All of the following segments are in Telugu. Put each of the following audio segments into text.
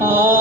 Oh.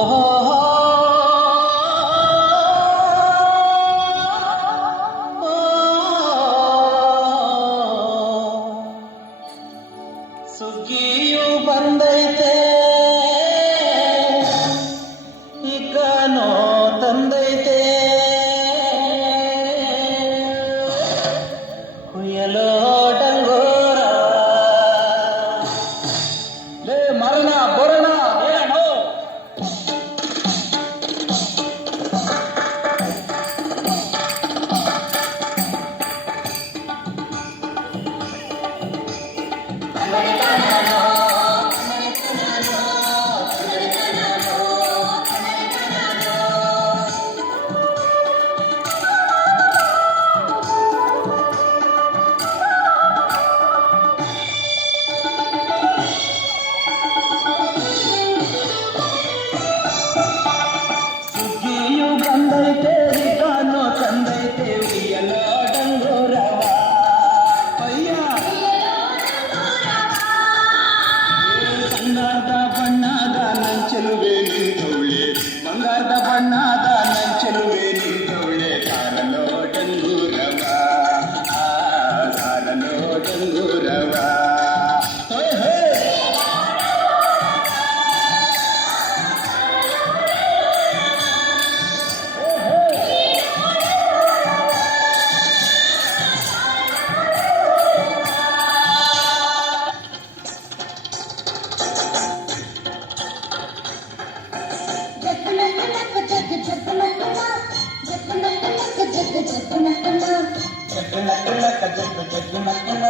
జగ్గు నక్కన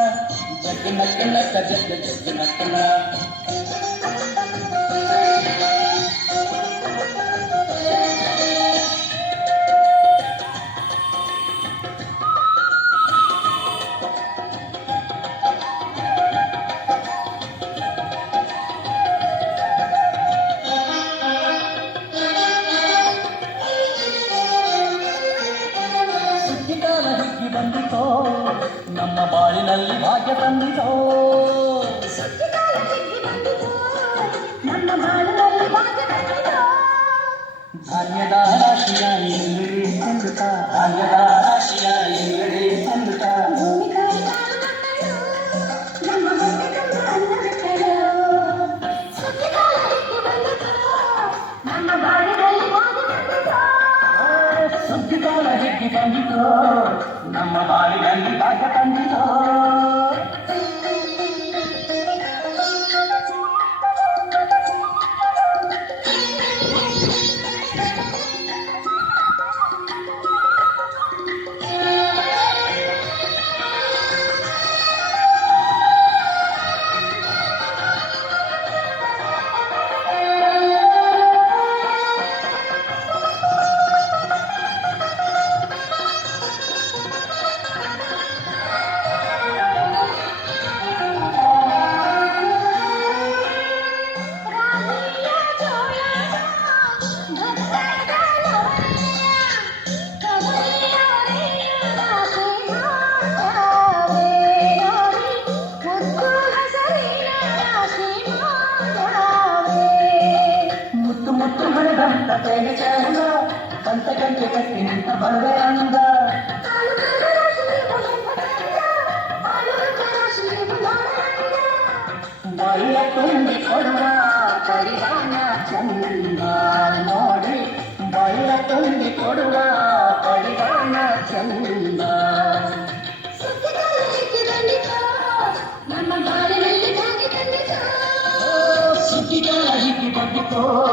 జగ్గు నక్కన జగ్గు జగ్గు నక్కన ಬಯಲುಂದಿ ಕೊಡುವ ಪರಿಧಾನ ಚಂದ ನೋಡಿ ಬಯಲ ತುಂಬಿ ಕೊಡುವ ಪರಿಧಾನ ಚಂದ ಸುಖಿಗಳ ಹಿಟ್ಟು ಬಂದಿತೋ